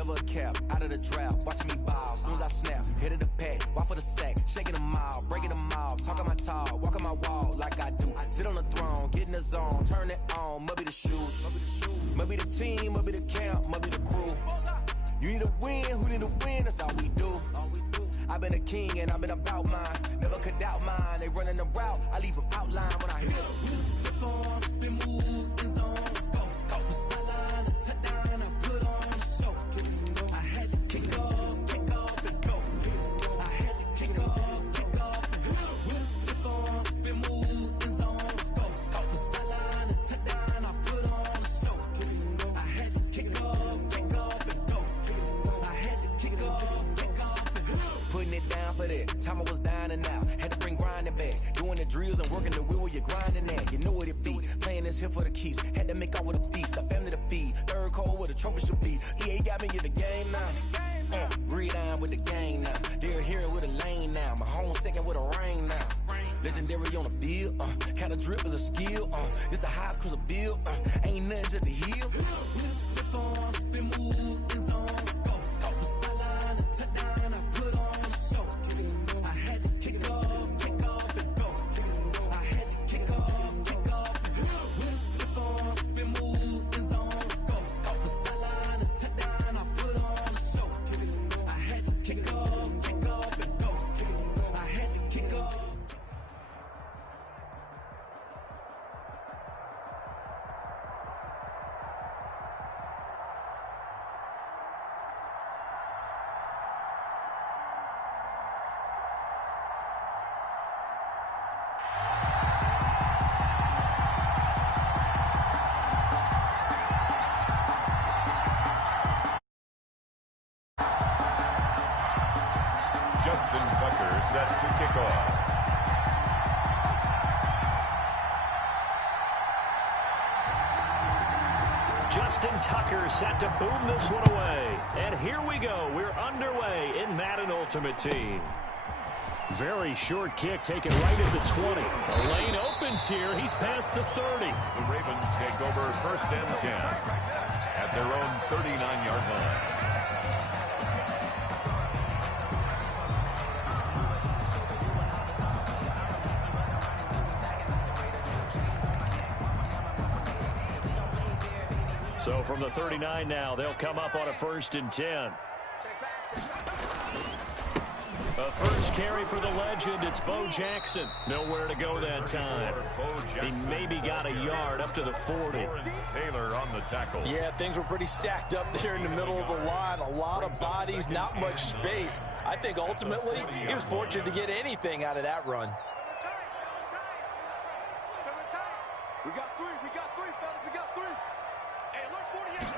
never a cap, out of the draft, watching me ball. Soon as I snap, hit of the pack, walk for the sack, shaking them all, breaking them off, talking my talk, walking my wall like I do. Sit on the throne, get in the zone, turn it on, must be the shoes, must be the team, must be the camp, must be the crew. You need a win, who need a win, that's all we do. I've been a king and I've been about mine, never could doubt mine. They running the route, I leave them outline when I hit them. You step on, spin move, in zone, go for sideline, a touchdown, I put on a show. I had to kick off and go. I had to kick off and go. We'll step on, spin move, in zone, go for sideline, a touchdown, I put on a show. I had to kick off and go. I had to kick off and go. Putting it down for that, time I was down and out. Had to bring grinding back, doing the drills and working the wheel where you're grinding at. You know what it be, playing this here for the keeps. Had to make out with a feast, a family to feed. Third cold where the trophy should be. EA got me in the game now. Breathe down with the game now. They're hearing with a lane now. My home second with a rain now. Legendary on the field, kind of drip is a skill. It's the highest cruiser bill, ain't nothing just to heal. We'll step on, spin move, in zone, go for sideline, a touchdown, I put on a show. I had to kick off and go. I had to kick off and go. We'll step on, spin move, in zone, go for sideline, a touchdown, I put on a show. I had to kick off and go. I had to kick off. Justin Tucker set to kick off. Justin Tucker set to boom this one away. And here we go. We're underway in Madden Ultimate Team. Very short kick taken right at the 20. The lane opens here. He's past the 30. The Ravens take over 1st and 10 at their own 39-yard line. So from the 39 now, they'll come up on a 1st and 10. A first carry for the legend. It's Bo Jackson. Nowhere to go that time. He maybe got a yard up to the 40. Taylor on the tackle. Yeah, things were pretty stacked up there in the middle of the line. A lot of bodies, not much space. I think ultimately he was fortunate to get anything out of that run. We got three, fellas. We got three. Hey, alert 48.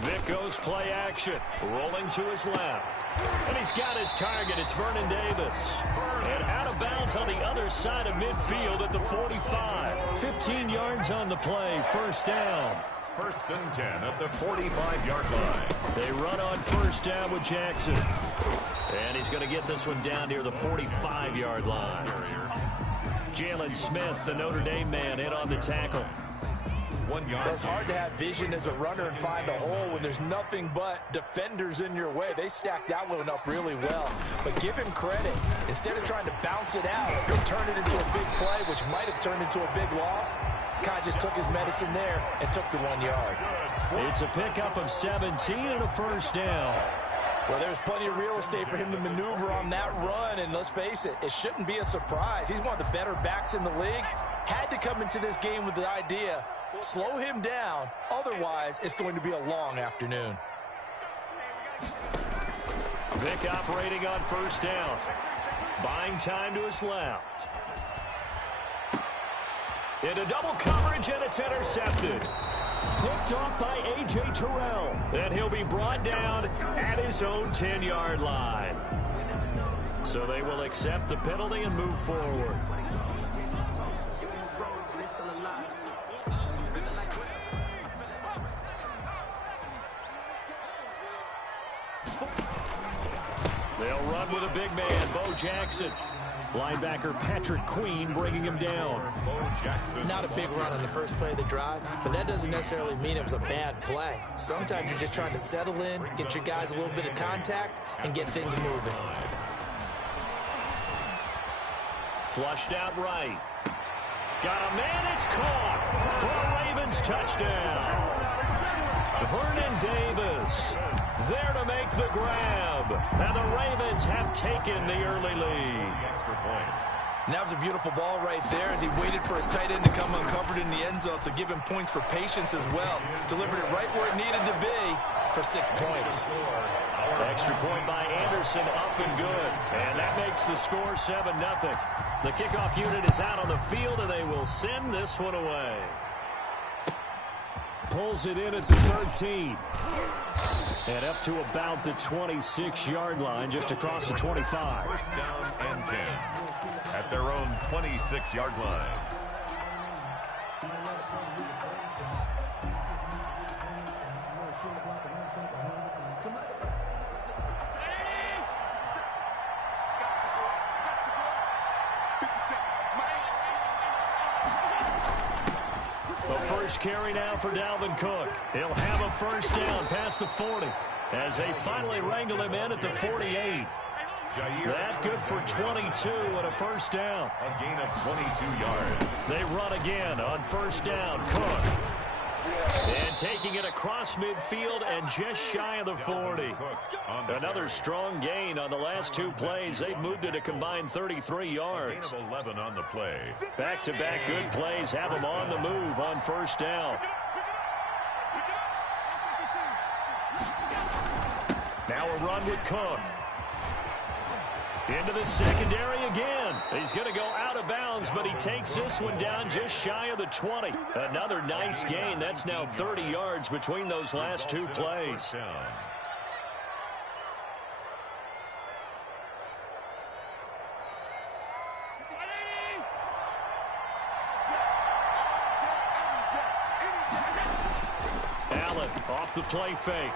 Vic goes play action. Rolling to his left. And he's got his target. It's Vernon Davis. And out of bounds on the other side of midfield at the 45. 15 yards on the play. First down. 1st and 10 at the 45-yard line. They run on first down with Jackson. And he's going to get this one down near the 45-yard line. Jalen Smith, the Notre Dame man, in on the tackle. 1 yard. It's hard to have vision as a runner and find a hole when there's nothing but defenders in your way. They stacked that one up really well. But give him credit. Instead of trying to bounce it out or turn it into a big play, which might have turned into a big loss, kind of just took his medicine there and took the 1 yard. It's a pickup of 17 and a first down. Well, there's plenty of real estate for him to maneuver on that run, and let's face it, it shouldn't be a surprise. He's one of the better backs in the league. Had to come into this game with the idea, slow him down, otherwise it's going to be a long afternoon. Vic operating on first down. Buying time to his left. Into double coverage, and it's intercepted. Picked off by A.J. Terrell. And he'll be brought down at his own 10-yard line. So they will accept the penalty and move forward. They'll run with a big man, Bo Jackson. Linebacker Patrick Queen bringing him down. Not a big run on the first play of the drive, but that doesn't necessarily mean it was a bad play. Sometimes you're just trying to settle in, get your guys a little bit of contact, and get things moving. Flushed out right. Got a man, it's caught for a Ravens touchdown. Vernon Davis there to make the grab. And the Ravens have taken the early lead. Extra point. And that was a beautiful ball right there as he waited for his tight end to come uncovered in the end zone, so give him points for patience as well. Delivered it right where it needed to be for 6 points. Extra point by Anderson, up and good. And that makes the score 7-0. The kickoff unit is out on the field, and they will send this one away. Pulls it in at the 13. And up to about the 26-yard line, just across the 25. First down and 10 at their own 26-yard line. The first carry now for Dalvin Cook. He'll have a first down past the 40 as they finally wrangle him in at the 48. That good for 22 and a first down. A gain of 22 yards. They run again on first down. Cook. And taking it across midfield and just shy of the 40. Another strong gain on the last 2 plays. They've moved it a combined 33 yards. 11 on the play. Back-to-back good plays have them on the move on first down. Now a run with Cook. Into the secondary again. He's going to go out of bounds, but he takes this one down just shy of the 20. Another nice gain. That's now 30 yards between those last 2 plays. Allen off the play fake.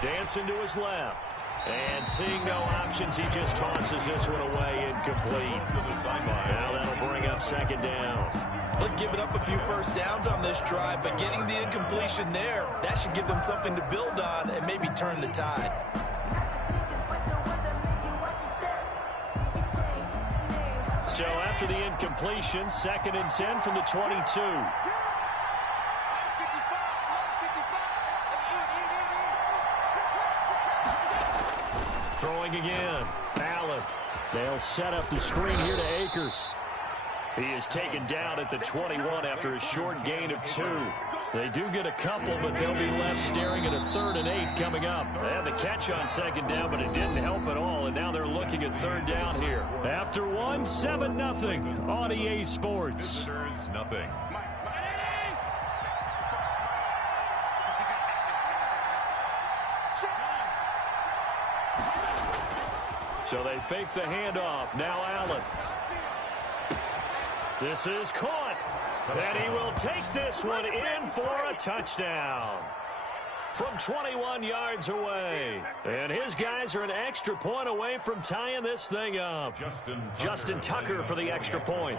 Dancing to his left. And seeing no options, he just tosses this one away incomplete. Now that'll bring up second down. They've given up a few first downs on this drive, but getting the incompletion there, that should give them something to build on and maybe turn the tide. So after the incompletion, 2nd and 10 from the 22. Throwing again. Allen. They'll set up the screen here to Akers. He is taken down at the 21 after a short gain of 2. They do get a couple, but they'll be left staring at a 3rd and 8 coming up. They had the catch on 2nd down, but it didn't help at all, and now they're looking at 3rd down here. After 1, 7-0 on EA Sports. Visitors, nothing. So they fake the handoff. Now Allen. This is caught. And he will take this one in for a touchdown. From 21 yards away. And his guys are an extra point away from tying this thing up. Justin Tucker for the extra point.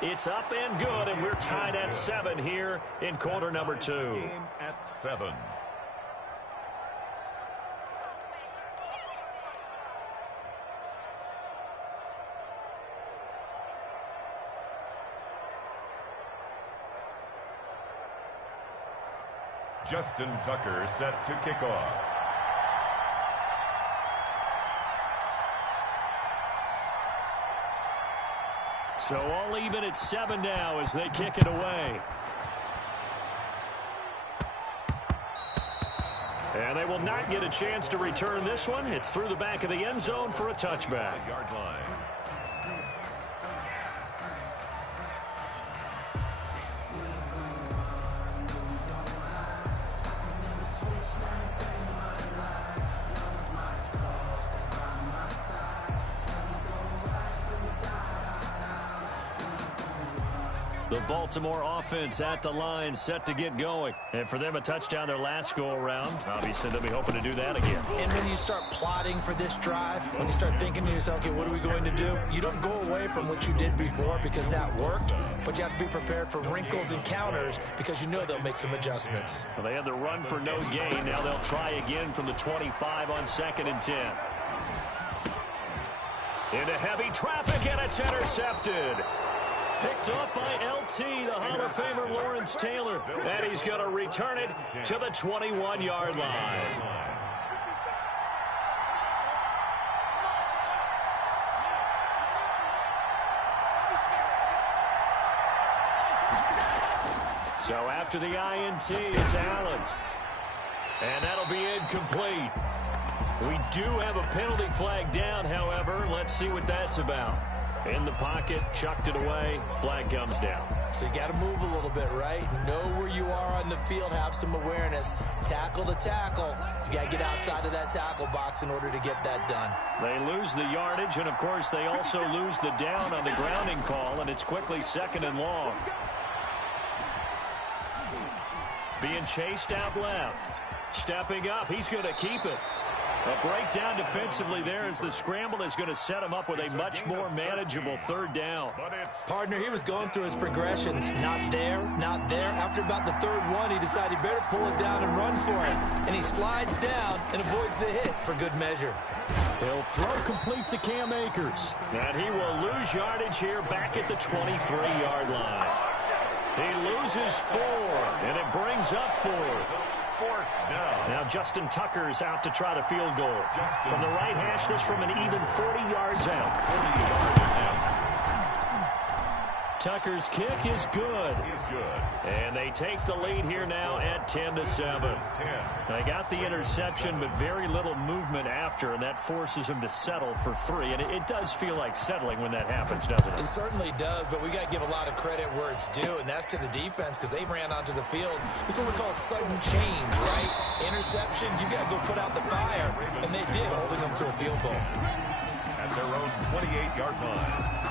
It's up and good, and we're tied at 7 here in quarter number 2. Game at 7. Justin Tucker set to kick off. So all even at 7 now as they kick it away. And they will not get a chance to return this one. It's through the back of the end zone for a touchback. Yard line. The Baltimore offense at the line, set to get going. And for them, a touchdown their last go-around. Obviously, they'll be hoping to do that again. And when you start plotting for this drive, when you start thinking to yourself, okay, what are we going to do? You don't go away from what you did before because that worked, but you have to be prepared for wrinkles and counters because you know they'll make some adjustments. Well, they had the run for no gain. Now they'll try again from the 25 on 2nd and 10. Into heavy traffic, and it's intercepted. Picked off by LT, the Hall of Famer Lawrence Taylor. And he's going to return it to the 21-yard line. So after the INT, it's Allen. And that'll be incomplete. We do have a penalty flag down, however. Let's see what that's about. In the pocket, chucked it away, flag comes down. So you got to move a little bit, right? Know where you are on the field, have some awareness. Tackle to tackle. You got to get outside of that tackle box in order to get that done. They lose the yardage, and of course they also lose the down on the grounding call, and it's quickly 2nd and long. Being chased out left. Stepping up, he's going to keep it. A breakdown defensively there as the scramble is going to set him up with a much more manageable 3rd down. Partner, he was going through his progressions. Not there, not there. After about the 3rd one, he decided he better pull it down and run for it. And he slides down and avoids the hit for good measure. He'll throw complete to Cam Akers. And he will lose yardage here back at the 23-yard line. He loses 4, and it brings up 4th. Now Justin Tucker's out to try the field goal. From the right hash, this from an even 40 yards out. Tucker's kick is good. And they take the lead here now at 10-7. They got the interception, but very little movement after, and that forces them to settle for 3. And it does feel like settling when that happens, doesn't it? It certainly does, but we got to give a lot of credit where it's due, and that's to the defense because they ran onto the field. This is what we call sudden change, right? Interception, you got to go put out the fire, and they did, holding them to a field goal. At their own 28-yard line.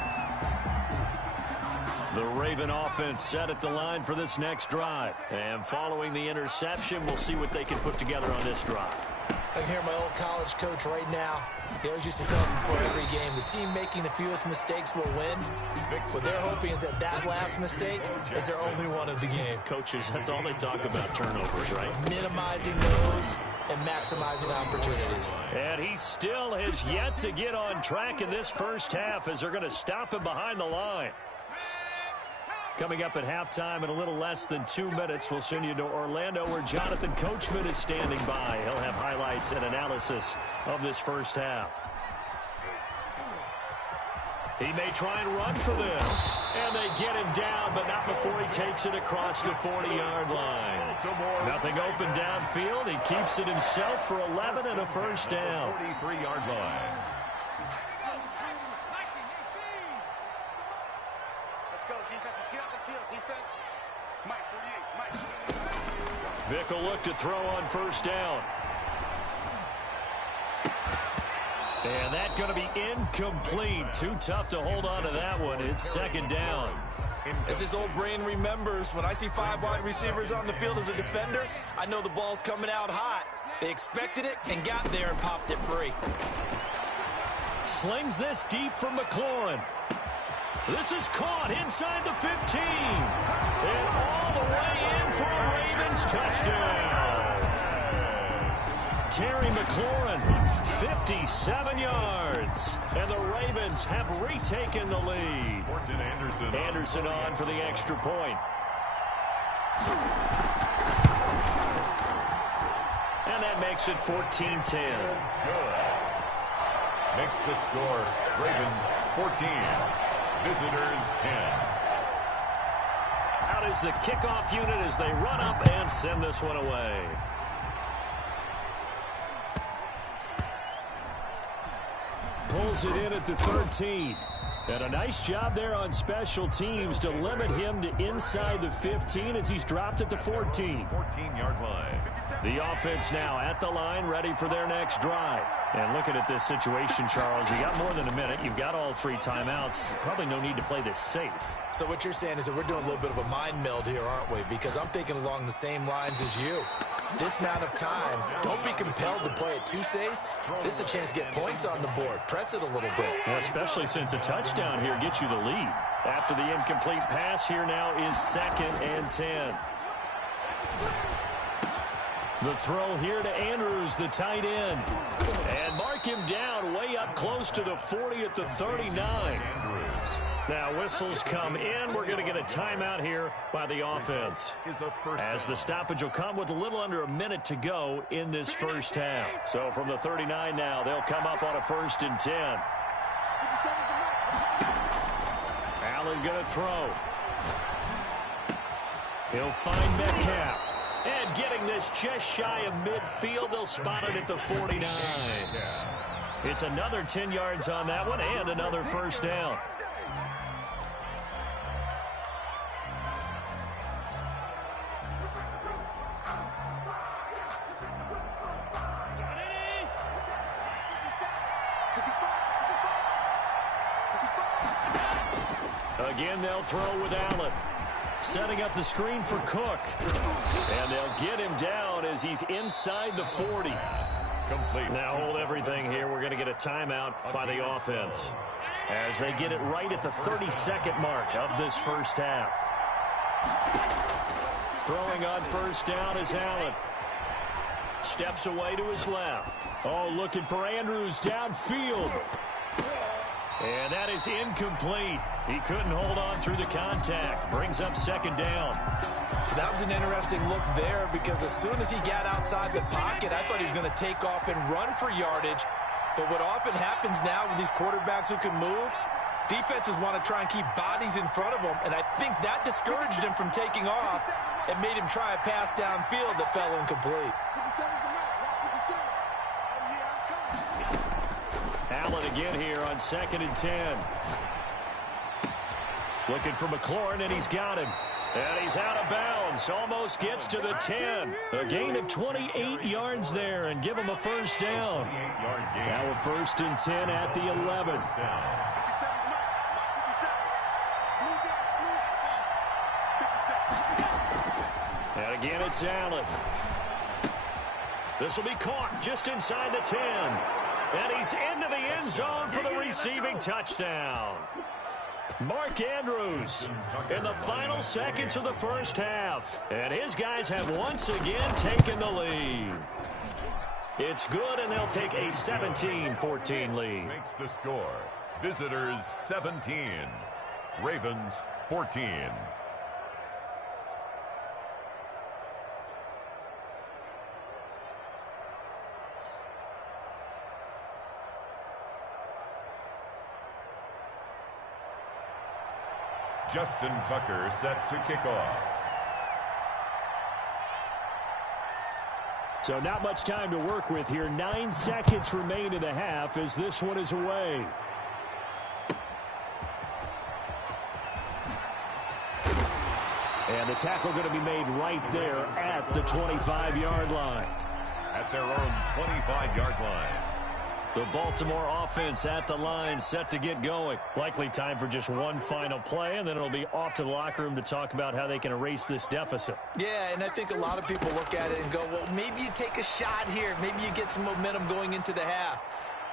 The Raven offense set at the line for this next drive. And following the interception, we'll see what they can put together on this drive. I can hear my old college coach right now. He always used to tell us before every game, the team making the fewest mistakes will win. What they're hoping is that last mistake is their only one of the game. Coaches, that's all they talk about, turnovers, right? Minimizing those and maximizing opportunities. And he still has yet to get on track in this first half as they're going to stop him behind the line. Coming up at halftime in a little less than 2 minutes, we'll send you to Orlando where Jonathan Coachman is standing by. He'll have highlights and analysis of this first half. He may try and run for this. And they get him down, but not before he takes it across the 40-yard line. Nothing open downfield. He keeps it himself for 11 and a first down. 43-yard line. Go, defense. Let's get out the field, defense. Mike, 48, Mike. Vick will look to throw on first down. And that's going to be incomplete. Too tough to hold on to that one. It's 2nd down. As his old brain remembers, when I see 5 wide receivers on the field as a defender, I know the ball's coming out hot. They expected it and got there and popped it free. Slings this deep from McLaurin. This is caught inside the 15. And all the way in for a Ravens touchdown. Terry McLaurin, 57 yards. And the Ravens have retaken the lead. Anderson on for the extra point. And that makes it 14-10. Good. Makes the score Ravens 14. Visitors 10. Out is the kickoff unit as they run up and send this one away. drills it in at the 13. And a nice job there on special teams to limit him to inside the 15 as he's dropped at the 14. 14-yard line. The offense now at the line, ready for their next drive. And looking at this situation, Charles, you got more than a minute. You've got all 3 timeouts. Probably no need to play this safe. So what you're saying is that we're doing a little bit of a mind meld here, aren't we? Because I'm thinking along the same lines as you. This amount of time, don't be compelled to play it too safe. This is a chance to get points on the board. Press it a little bit. Well, especially since a touchdown here gets you the lead. After the incomplete pass, here now is 2nd and 10. The throw here to Andrews, the tight end. And mark him down way up close to the 40 at the 39. Now whistles come in. We're going to get a timeout here by the offense, as the stoppage will come with a little under a minute to go in this first half. So from the 39 now, they'll come up on a 1st and 10. Allen going to throw. He'll find Metcalf. And getting this just shy of midfield, they'll spot it at the 49. It's another 10 yards on that one and another first down. Again, they'll throw with Allen. Setting up the screen for Cook. And they'll get him down as he's inside the 40. Complete. Now hold everything here. We're going to get a timeout by the offense, as they get it right at the 32nd mark of this first half. Throwing on first down is Allen. Steps away to his left. Oh, looking for Andrews downfield. And that is incomplete. He couldn't hold on through the contact. Brings up 2nd down. That was an interesting look there, because as soon as he got outside the pocket, I thought he was going to take off and run for yardage. But what often happens now with these quarterbacks who can move, defenses want to try and keep bodies in front of them, and I think that discouraged him from taking off and made him try a pass downfield that fell incomplete. Allen again here on 2nd and 10. Looking for McLaurin, and he's got him. And he's out of bounds. Almost gets to the 10. A gain of 28 yards there, and give him a first down. Now a 1st and 10 at the 11. And again, it's Allen. This will be caught just inside the 10. And he's into the end zone for the receiving touchdown. Mark Andrews in the final seconds of the first half. And his guys have once again taken the lead. It's good, and they'll take a 17-14 lead. Makes the score. Visitors 17. Ravens 14. Justin Tucker set to kick off. So not much time to work with here. 9 seconds remain in the half as this one is away. And the tackle going to be made right there at the 25-yard line. At their own 25-yard line. The Baltimore offense at the line, set to get going. Likely time for just one final play, and then it'll be off to the locker room to talk about how they can erase this deficit. Yeah, and I think a lot of people look at it and go, well, maybe you take a shot here. Maybe you get some momentum going into the half.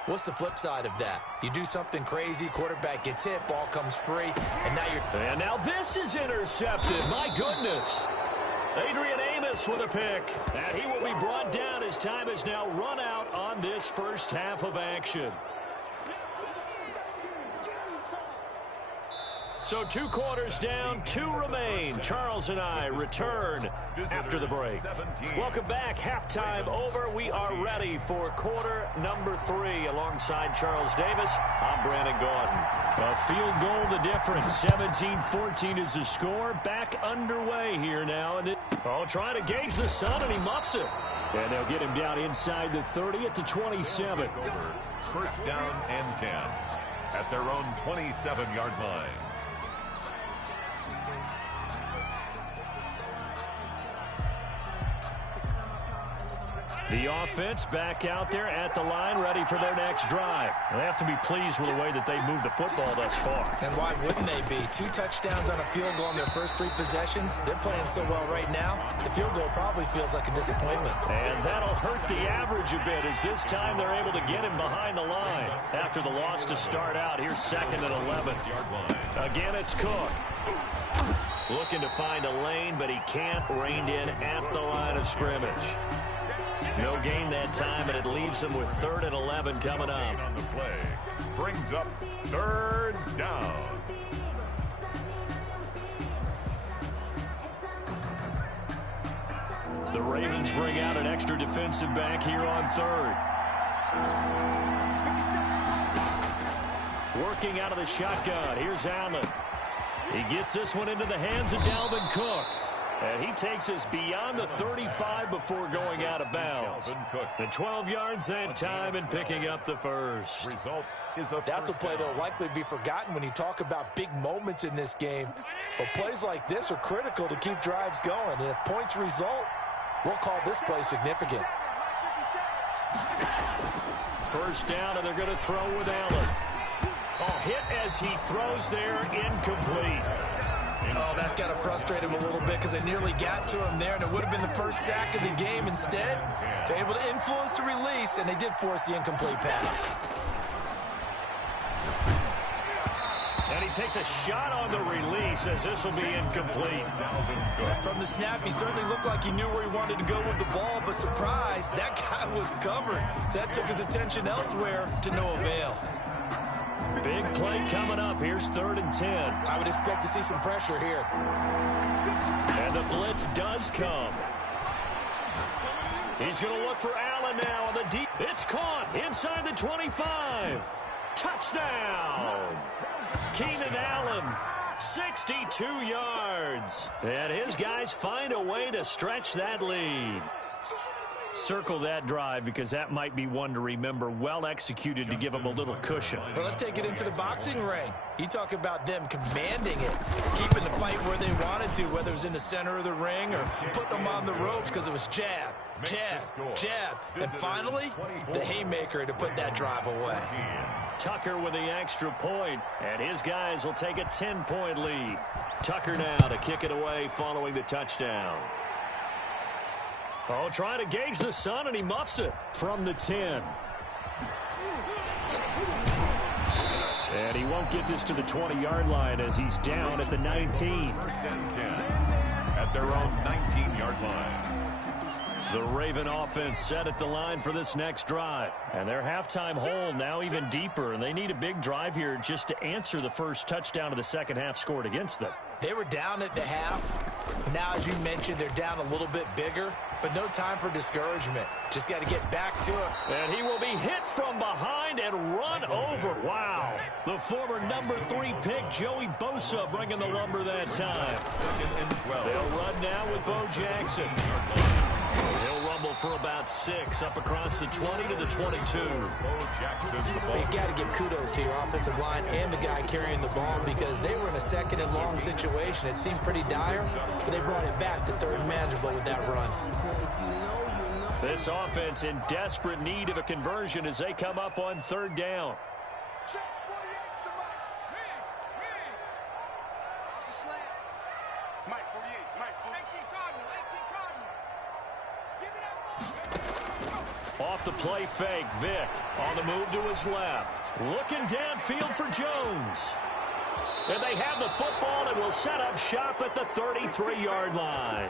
What's the flip side of that? You do something crazy, quarterback gets hit, ball comes free, and now you're... And now this is intercepted. My goodness. Adrian Amos with a pick. And he will be brought down as time has now run out on this first half of action. So 2 quarters down, 2 remain. Charles and I return after the break. Welcome back. Halftime over. We are ready for quarter number 3. Alongside Charles Davis, I'm Brandon Gordon. A field goal the difference. 17-14 is the score. Back underway here now. And trying to gauge the sun, and he muffs it. And they'll get him down inside the 30 at the 27. First down and 10 at their own 27-yard line. The offense back out there at the line, ready for their next drive. They have to be pleased with the way that they moved the football thus far. And why wouldn't they be? 2 touchdowns on a field goal on their first 3 possessions. They're playing so well right now, the field goal probably feels like a disappointment. And that'll hurt the average a bit, as this time they're able to get him behind the line. After the loss to start out, here's 2nd and 11. Again, it's Cook. Looking to find a lane, but he can't. Reined in at the line of scrimmage. No gain that time, and it leaves him with 3rd and 11 coming up. On the play brings up 3rd down. The Ravens bring out an extra defensive back here on 3rd. Working out of the shotgun. Here's Allen. He gets this one into the hands of Dalvin Cook. And he takes us beyond the 35 before going out of bounds. The 12 yards that time and picking up the first. Result is a That's a play that will likely be forgotten when you talk about big moments in this game. But plays like this are critical to keep drives going. And if points result, we'll call this play significant. First down, and they're going to throw with Allen. Oh, hit as he throws there, incomplete. Oh, that's got to frustrate him a little bit because they nearly got to him there, and it would have been the first sack of the game. Instead, they're able to influence the release, and they did force the incomplete pass. And he takes a shot on the release as this will be incomplete. From the snap, he certainly looked like he knew where he wanted to go with the ball, but surprise, that guy was covered. So that took his attention elsewhere to no avail. Big play coming up. Here's 3rd and 10. I would expect to see some pressure here. And the blitz does come. He's going to look for Allen now on the deep. It's caught inside the 25. Touchdown. Keenan Allen, 62 yards. And his guys find a way to stretch that lead. Circle that drive because that might be one to remember. Well executed to give them a little cushion. Well, let's take it into the boxing ring. You talk about them commanding it, keeping the fight where they wanted to, whether it was in the center of the ring or putting them on the ropes because it was jab, jab, jab. And finally, the haymaker to put that drive away. Tucker with the extra point, and his guys will take a 10-point lead. Tucker now to kick it away following the touchdown. Oh, trying to gauge the sun, and he muffs it from the 10. And he won't get this to the 20-yard line as he's down at the 19. First and 10 at their own 19-yard line. The Raven offense set at the line for this next drive. And their halftime hole now even deeper, and they need a big drive here just to answer the first touchdown of the second half scored against them. They were down at the half. Now, as you mentioned, they're down a little bit bigger, but no time for discouragement. Just got to get back to it. And he will be hit from behind and run over. Wow. The former number 3 pick, Joey Bosa, bringing the lumber that time. They'll run now with Bo Jackson. He'll rumble for about 6 up across the 20 to the 22. You got to give kudos to your offensive line and the guy carrying the ball because they were in a 2nd and long situation. It seemed pretty dire, but they brought it back to 3rd and manageable with that run. This offense in desperate need of a conversion as they come up on 3rd down. Off the play fake, Vick on the move to his left. Looking downfield for Jones. And they have the football and will set up shop at the 33-yard line.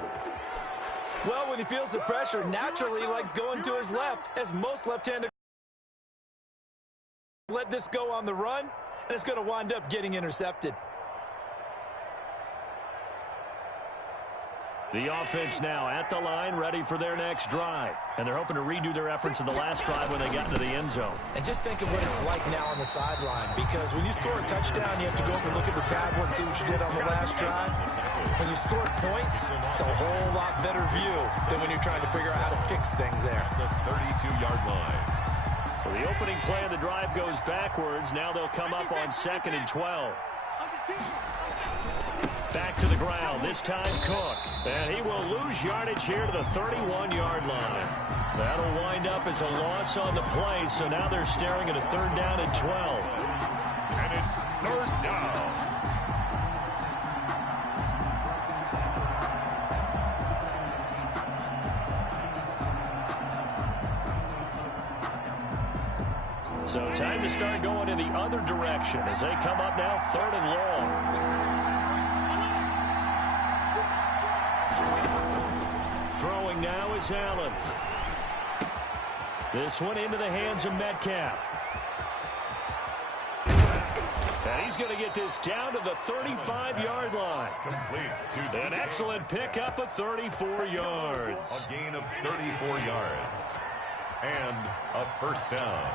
Well, when he feels the pressure, naturally he likes going to his left, as most left-handed let this go on the run, and it's going to wind up getting intercepted. The offense now at the line, ready for their next drive. And they're hoping to redo their efforts in the last drive when they got into the end zone. And just think of what it's like now on the sideline, because when you score a touchdown, you have to go up and look at the tablet and see what you did on the last drive. When you scored points, it's a whole lot better view than when you're trying to figure out how to fix things there. The 32-yard line. So the opening play of the drive goes backwards. Now they'll come up on 2nd and 12. Back to the ground, this time Cook. And he will lose yardage here to the 31-yard line. That'll wind up as a loss on the play, so now they're staring at a 3rd down and 12. And it's 3rd down. So time to start going in the other direction as they come up now 3rd and long. Throwing now is Allen. This one into the hands of Metcalf. And he's going to get this down to the 35-yard line. Complete. An excellent pickup of 34 yards. A gain of 34 yards. And a 1st down.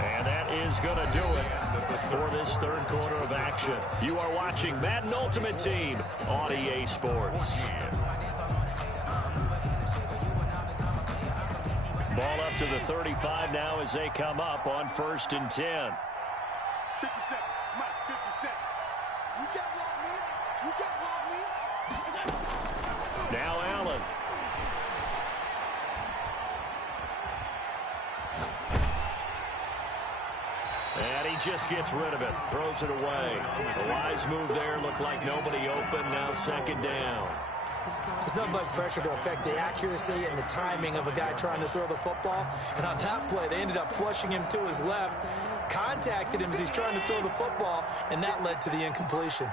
And that is going to do it for this 3rd quarter of action. You are watching Madden Ultimate Team on EA Sports. Ball up to the 35 now as they come up on 1st and 10. 50 seconds. Mike, 50 seconds. You can't block me. You can't block me. Now Allen. And he just gets rid of it. Throws it away. The wise move there. Looked like nobody open. Now 2nd down. There's nothing like pressure to affect the accuracy and the timing of a guy trying to throw the football. And on that play, they ended up flushing him to his left, contacted him as he's trying to throw the football, and that led to the incompletion.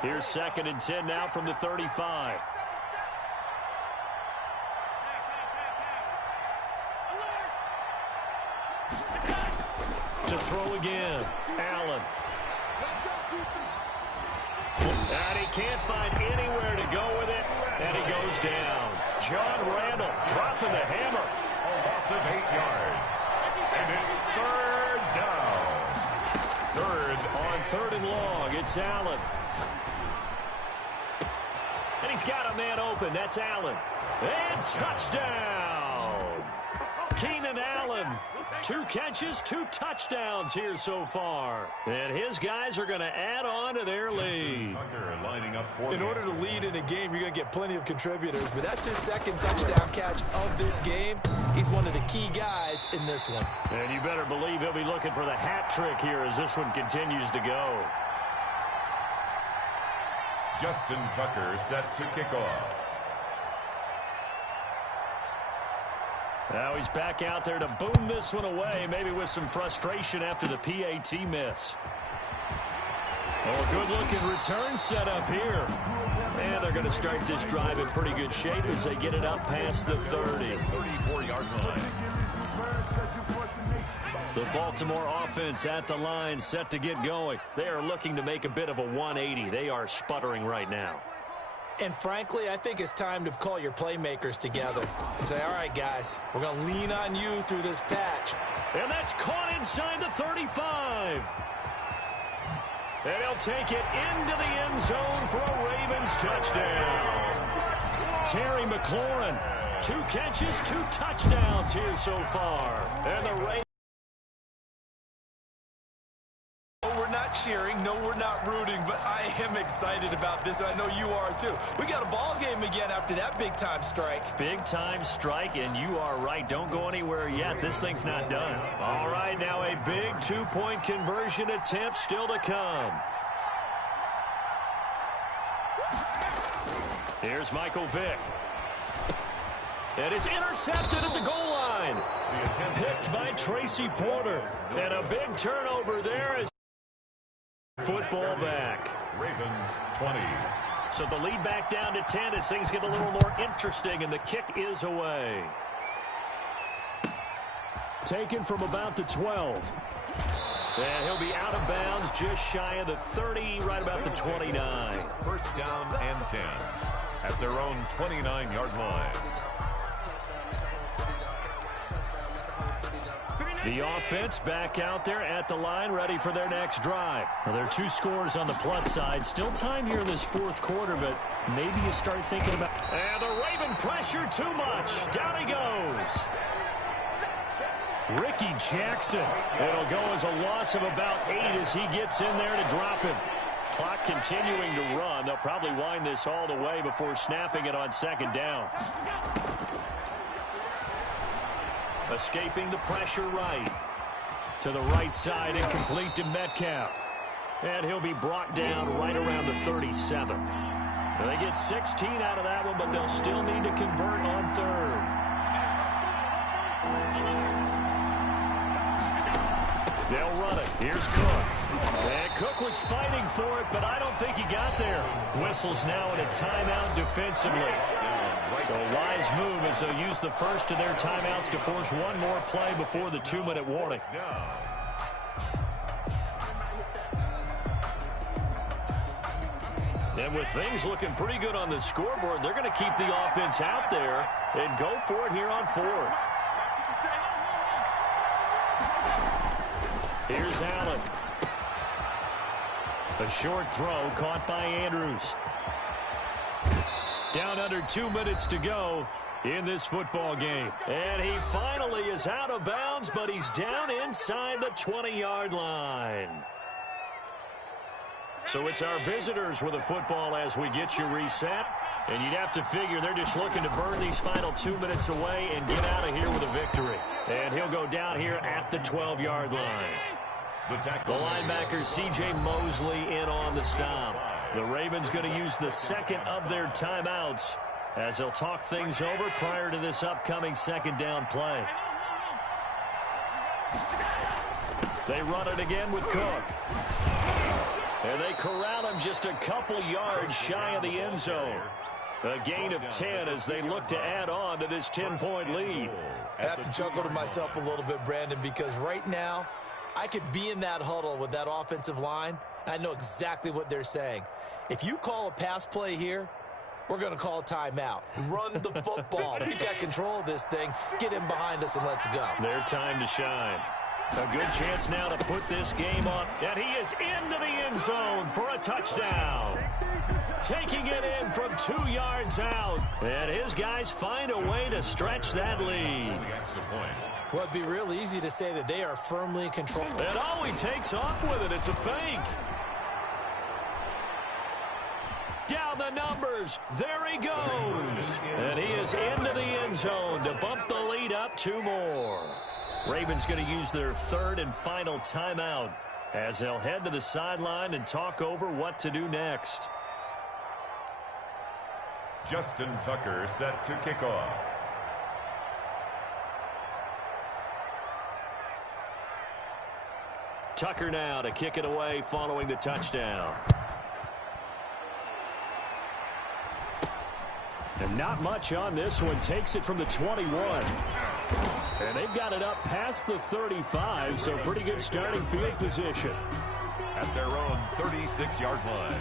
Here's 2nd and 10 now from the 35. To throw again, Allen. And he can't find anywhere to go with it, and he goes down. John Randall dropping the hammer. A loss of 8 yards. And it's 3rd down. 3rd on 3rd and long. It's Allen. And he's got a man open. That's Allen. And touchdown. Keenan Allen. 2 catches, 2 touchdowns here so far. And his guys are going to add on to their lead. Tucker lining up for In order to lead in a game, you're going to get plenty of contributors, but that's his 2nd touchdown catch of this game. He's one of the key guys in this one. And you better believe he'll be looking for the hat trick here as this one continues to go. Justin Tucker set to kick off. Now he's back out there to boom this one away, maybe with some frustration after the PAT miss. Oh, good-looking return set up here. And they're going to start this drive in pretty good shape as they get it up past the 30. 34-yard line. The Baltimore offense at the line, set to get going. They are looking to make a bit of a 180. They are sputtering right now. And frankly, I think it's time to call your playmakers together and say, all right, guys, we're going to lean on you through this patch. And that's caught inside the 35. And he'll take it into the end zone for a Ravens touchdown. Terry McLaurin, 2 catches, 2 touchdowns here so far. And the Ravens. Cheering. No, we're not rooting, but I am excited about this, and I know you are too. We got a ball game again after that big-time strike. Big-time strike, and you are right. Don't go anywhere yet. This thing's not done. All right, now a big 2-point conversion attempt still to come. Here's Michael Vick. And it's intercepted at the goal line. Picked by Tracy Porter. And a big turnover there as football back. Ravens 20. So the lead back down to 10 as things get a little more interesting, and the kick is away. Taken from about the 12. And he'll be out of bounds just shy of the 30, right about the 29. First down and 10 at their own 29-yard line. The offense back out there at the line, ready for their next drive. Well, there are 2 scores on the plus side. Still time here in this fourth quarter, but maybe you start thinking about... And the Raven pressure too much. Down he goes. Ricky Jackson. It'll go as a loss of about 8 as he gets in there to drop him. Clock continuing to run. They'll probably wind this all the way before snapping it on second down. Escaping the pressure right. To the right side, incomplete to Metcalf. And he'll be brought down right around the 37. Now they get 16 out of that one, but they'll still need to convert on third. They'll run it. Here's Cook. And Cook was fighting for it, but I don't think he got there. Whistles now in a timeout defensively. So a wise move as they'll use the first of their timeouts to force one more play before the 2-minute warning. And with things looking pretty good on the scoreboard, they're going to keep the offense out there and go for it here on fourth. Here's Allen. A short throw caught by Andrews. Down under 2 minutes to go in this football game. And he finally is out of bounds, but he's down inside the 20-yard line. So it's our visitors with a football as we get you reset. And you'd have to figure they're just looking to burn these final 2 minutes away and get out of here with a victory. And he'll go down here at the 12-yard line. The linebacker, C.J. Mosley, in on the stop. The Ravens going to use the second of their timeouts as they'll talk things over prior to this upcoming second down play. They run it again with Cook. And they corral him just a couple yards shy of the end zone. A gain of 10 as they look to add on to this 10-point lead. I have to chuckle to myself a little bit, Brandon, because right now I could be in that huddle with that offensive line, and I know exactly what they're saying. If you call a pass play here, we're going to call a timeout. Run the football. We've got control of this thing. Get him behind us and let's go. Their time to shine. A good chance now to put this game on. And he is into the end zone for a touchdown. Taking it in from 2 yards out. And his guys find a way to stretch that lead. Well, it'd be real easy to say that they are firmly in control. And oh, he takes off with it. It's a fake. Down the numbers. There he goes. And he is into the end zone to bump the lead up 2 more. Ravens going to use their third and final timeout as they'll head to the sideline and talk over what to do next. Justin Tucker set to kick off. Tucker now to kick it away following the touchdown. And not much on this one. Takes it from the 21. And they've got it up past the 35, so pretty good starting field position. At their own 36-yard line.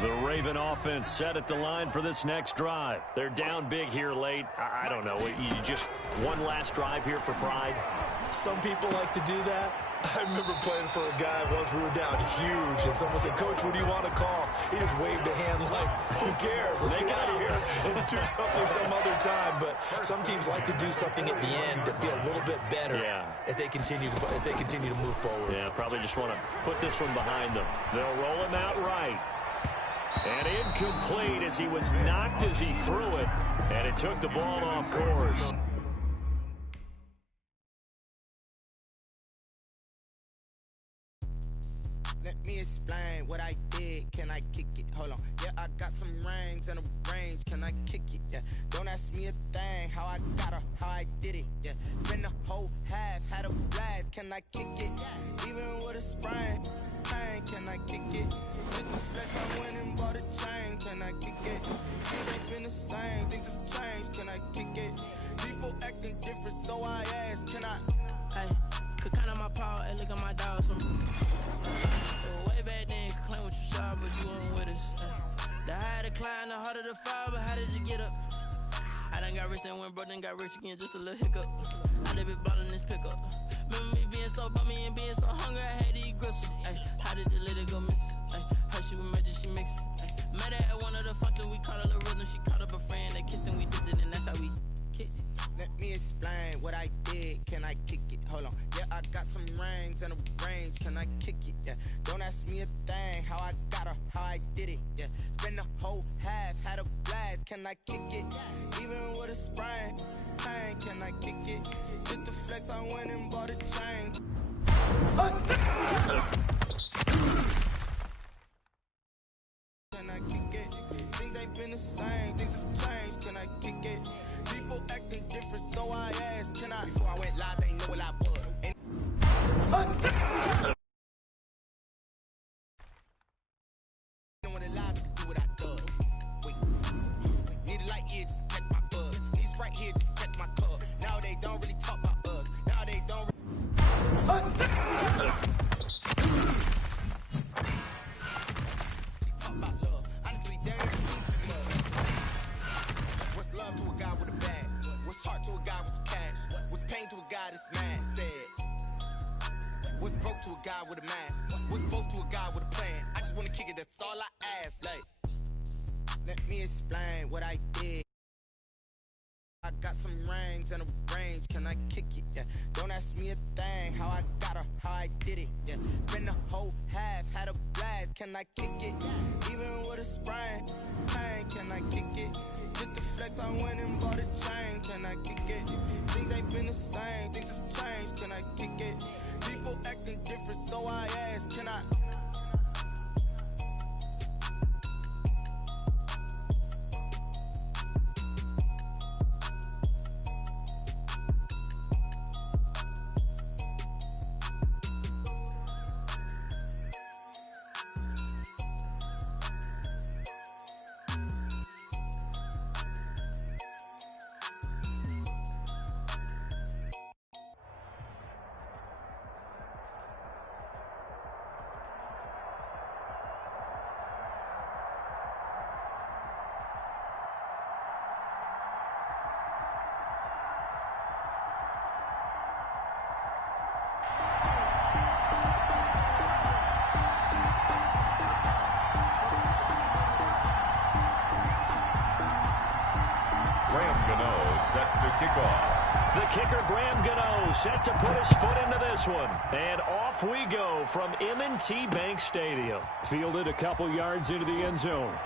The Raven offense set at the line for this next drive. They're down big here late. I don't know. You just one last drive here for pride? Some people like to do that. I remember playing for a guy once we were down huge, and someone said, "Coach, what do you want to call?" He just waved a hand like, "Who cares? Let's get out of here and do something some other time." But some teams like to do something at the end to feel a little bit better as they continue to move forward. Yeah, probably just want to put this one behind them. They'll roll him out right. And incomplete as he was knocked as he threw it, and it took the ball off course. Let me explain what I did. Can I kick it? Hold on. Yeah, I got some rings and a range. Can I kick it? Yeah. Don't ask me a thing. How I got her, how I did it. Yeah. Spend the whole half, had a blast. Can I kick it? Even with a sprain. Pain, can I kick it? With the flex, I went and bought a chain. Can I kick it? Things ain't been the same. Things have changed. Can I kick it? People acting different, so I ask. Can I? Hey, could count on my power some. Way back then, claim what you saw, but you weren't with us. The higher the climb, the harder the fall, but how did you get up? I done got rich and went broke, then got rich again, just a little hiccup. I live it ballin' this pickup. Remember me being so bummy and being so hungry, I had to eat gristle. How did the lady go miss? How she was magic, she mixed. Met her at one of the functions, we caught a little rhythm. She caught up a friend, they kissed and we dipped it, and that's how we kicked it. Let me explain what I did. Can I kick it? Hold on. Yeah, I got some rings and a range. Can I kick it? Yeah. Don't ask me a thing. How I got her, how I did it. Yeah. Spend the whole half, had a blast. Can I kick it? Even with a sprain. Pain, can I kick it? Just the flex, I went and bought a chain. Can I kick it? Things ain't been the same. Things have changed. Can I kick it? People acting different, so I asked, can I? Before I went live, they knew what I was. And when it live, to do what I do. Wait, need a light here just to catch my buzz. Need Sprite here just to catch my cup. Now they don't really talk about us. Now they don't talk about love. Honestly, they ain't seen too much. What's love to a guy with a bag? What's heart to a guy with some cash? What's pain to a guy that's mad? Said. What's broke to a guy with a mask? What's both to a guy with a plan? I just wanna kick it, that's all I ask. Like, let me explain what I did. I got some rings and a range, can I kick it? Yeah. Don't ask me a thing, how I got her, how I did it. Yeah. Spend the whole half, had a blast, can I kick it? Even with a sprain, pain, can I kick it? Just the flex, I went and bought a chain, can I kick it? Things ain't been the same, things have changed, can I kick it? People acting different, so I asked, can I? Set to kick off. The kicker, Graham Gano, set to put his foot into this one. And off we go from M&T Bank Stadium. Fielded a couple yards into the end zone.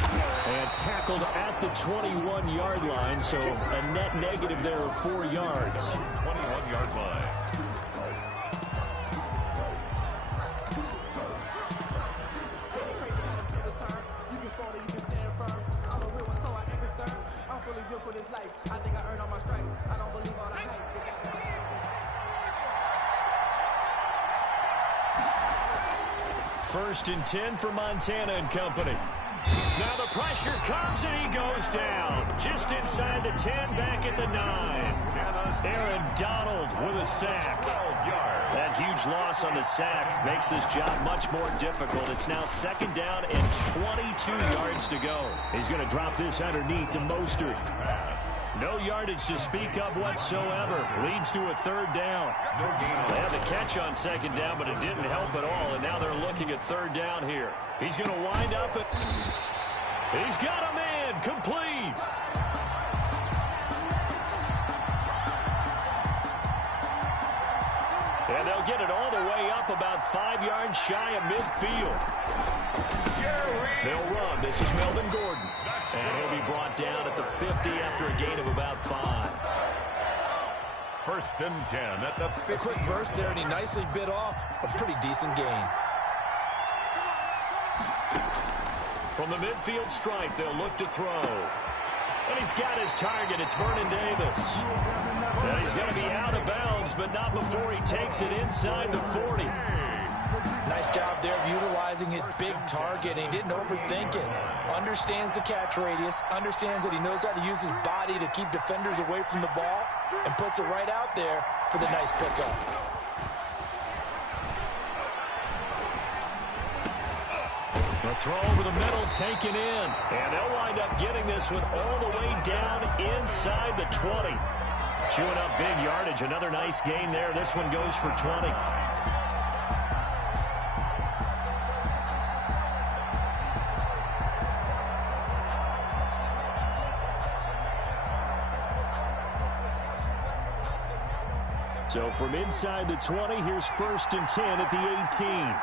And tackled at the 21-yard line, so a net negative there of 4 yards. 21-yard line. First and 10 for Montana and company. Now the pressure comes and he goes down. Just inside the 10, back at the 9. Aaron Donald with a sack. That huge loss on the sack makes this job much more difficult. It's now second down and 22 yards to go. He's going to drop this underneath to Mostert. No yardage to speak of whatsoever. Leads to a third down. They had the catch on second down, but it didn't help at all, and now they're looking at third down here. He's going to wind up at... He's got a man complete. And they'll get it all the way up about 5 yards shy of midfield. They'll run. This is Melvin Gordon. And he'll be brought down at the 50 after a gain of about 5. First and 10 at the 50. A quick burst there, and he nicely bit off a pretty decent gain. From the midfield stripe, they'll look to throw. And he's got his target. It's Vernon Davis. And he's going to be out of bounds, but not before he takes it inside the 40. Nice job there of utilizing his big target. He didn't overthink it. Understands the catch radius. Understands that he knows how to use his body to keep defenders away from the ball. And puts it right out there for the nice pickup. The throw over the middle taken in. And they'll wind up getting this one all the way down inside the 20. Chewing up big yardage. Another nice gain there. This one goes for 20. So from inside the 20, here's 1st and 10 at the 18.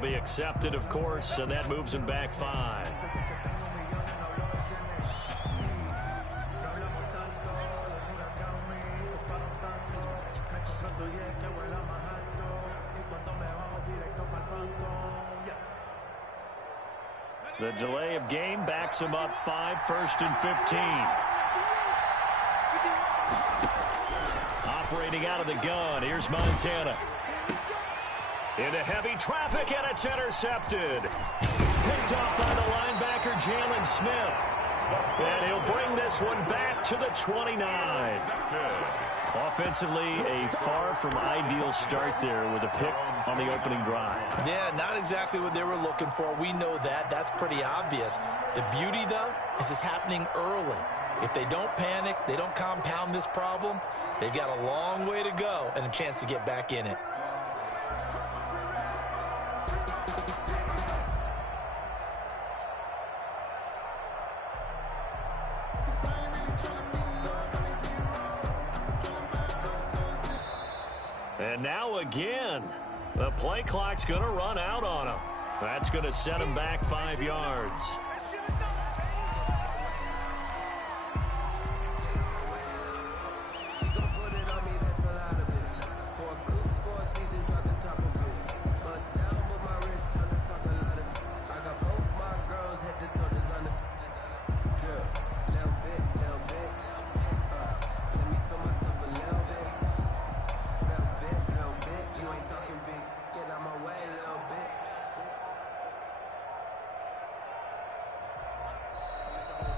Be accepted, of course, and that moves him back 5. The delay of game backs him up 5, 1st and 15. Operating out of the gun, here's Montana. Into heavy traffic, and it's intercepted. Picked up by the linebacker, Jalen Smith. And he'll bring this one back to the 29. Offensively, a far from ideal start there with a pick on the opening drive. Yeah, not exactly what they were looking for. We know that. That's pretty obvious. The beauty, though, is it's happening early. If they don't panic, they don't compound this problem, they've got a long way to go and a chance to get back in it. And now again, the play clock's going to run out on him. That's going to set him back 5 yards.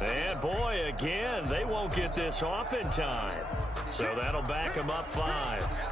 And boy, again, they won't get this off in time. So that'll back them up 5.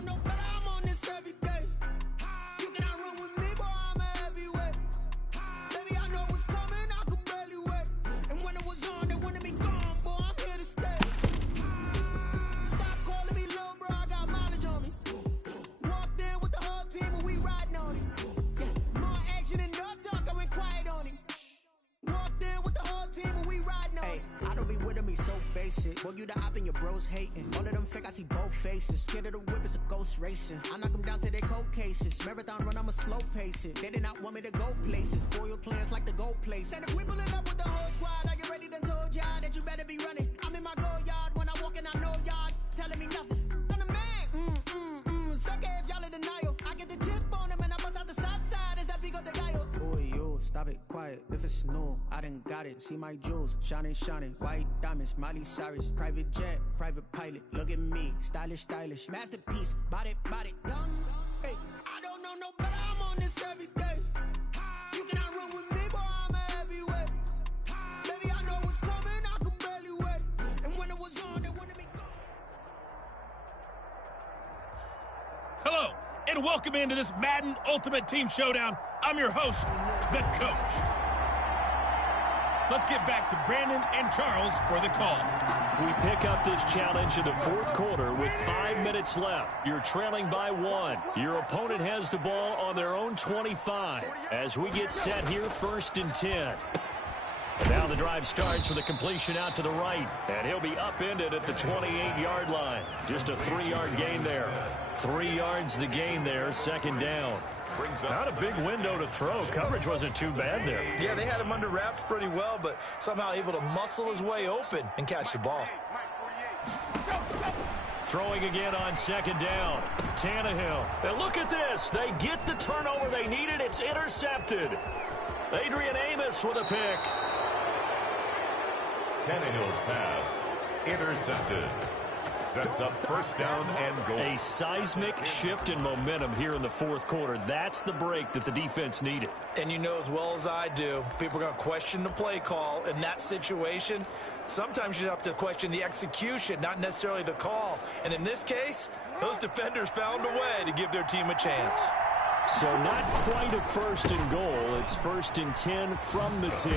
know no better, I'm on this every day. You cannot run with me, boy, I'm a heavyweight. Baby, I know what's coming, I could barely wait. And when it was on, they wanted me gone, boy, I'm here to stay. Stop calling me little bro, I got mileage on me. Walked in with the whole team and we riding on it. Yeah, more action and no talk, I went quiet on it. Walked in with the whole team and we riding on it. I don't be with me so basic. Boy, you the op and your bros hating. All of them fake, I see both faces. Scared of the whip, it's a ghost racing. I knock them down to their cold cases. Marathon run, I'ma slow pace it. They did not want me to go places. Foil plans like the gold place. And if we pulling up with the whole squad, are you ready? Done told y'all that you better be running. I'm in my go yard when I walk in, I know y'all telling me nothing. I'm the man. Suck it if y'all in denial. I get the chip on them and I bust out the south side. Is that Vigo de Gallo? Boy, you stop it, quiet. If it's new, I done got it. See my jewels, shining, shining. White diamonds, Miley Cyrus. Private jet, private pilot. Look at me, stylish, stylish. Masterpiece, body, young. Hey, I don't know no better. I'm on this every day. You cannot run with me, boy, I'm a heavyweight. Baby, I know what's coming, I could barely wait. And when it was on, they wanted me gone. Hello, and welcome into this Madden Ultimate Team Showdown. I'm your host, the Coach. Let's get back to Brandon and Charles for the call. We pick up this challenge in the fourth quarter with 5 minutes left. You're trailing by 1. Your opponent has the ball on their own 25. As we get set here, 1st and 10. And now the drive starts with a completion out to the right. And he'll be upended at the 28-yard line. Just a 3-yard gain there. 3 yards the gain there, 2nd down. Not a big window to throw. Coverage wasn't too bad there. Yeah, they had him under wraps pretty well, but somehow able to muscle his way open and catch the ball. Throwing again on 2nd down. Tannehill. And look at this. They get the turnover they needed. It's intercepted. Adrian Amos with a pick. Tannehill's pass intercepted. Sets up 1st down and goal. A seismic shift in momentum here in the fourth quarter. That's the break that the defense needed. And you know as well as I do, people are going to question the play call in that situation. Sometimes you have to question the execution, not necessarily the call. And in this case, those defenders found a way to give their team a chance. So not quite a 1st and goal. It's 1st and 10 from the 10.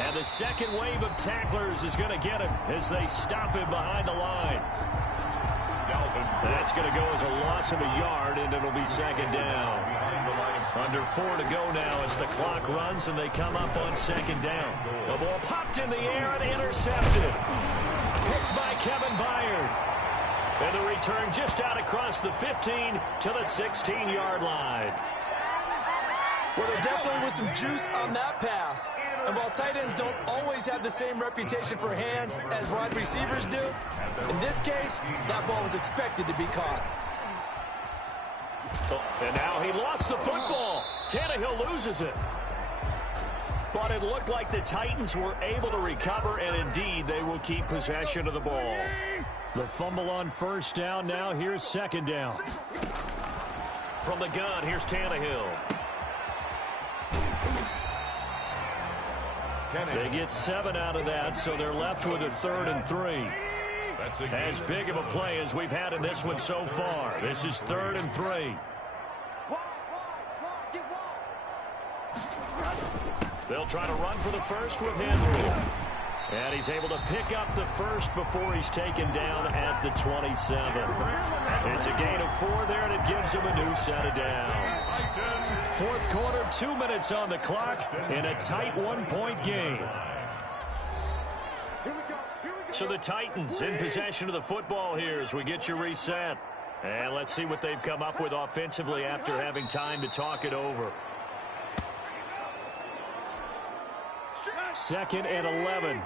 And the second wave of tacklers is going to get him as they stop him behind the line. That's going to go as a loss of a yard, and it'll be 2nd down. Under 4 to go now as the clock runs, and they come up on 2nd down. The ball popped in the air and intercepted. Picked by Kevin Byard. And the return just out across the 15 to the 16-yard line. Well, there definitely was some juice on that pass. And while tight ends don't always have the same reputation for hands as wide receivers do, in this case, that ball was expected to be caught. And now he lost the football. Tannehill loses it. But it looked like the Titans were able to recover, and indeed, they will keep possession of the ball. The fumble on 1st down. Now here's 2nd down. From the gun, here's Tannehill. They get 7 out of that, so they're left with a 3rd and 3. As big of a play as we've had in this one so far. This is 3rd and 3. They'll try to run for the first with Henry. And he's able to pick up the first before he's taken down at the 27. It's a gain of 4 there, and it gives him a new set of downs. Fourth quarter, 2 minutes on the clock in a tight 1-point game. So the Titans in possession of the football here as we get you reset. And let's see what they've come up with offensively after having time to talk it over. 2nd and 11.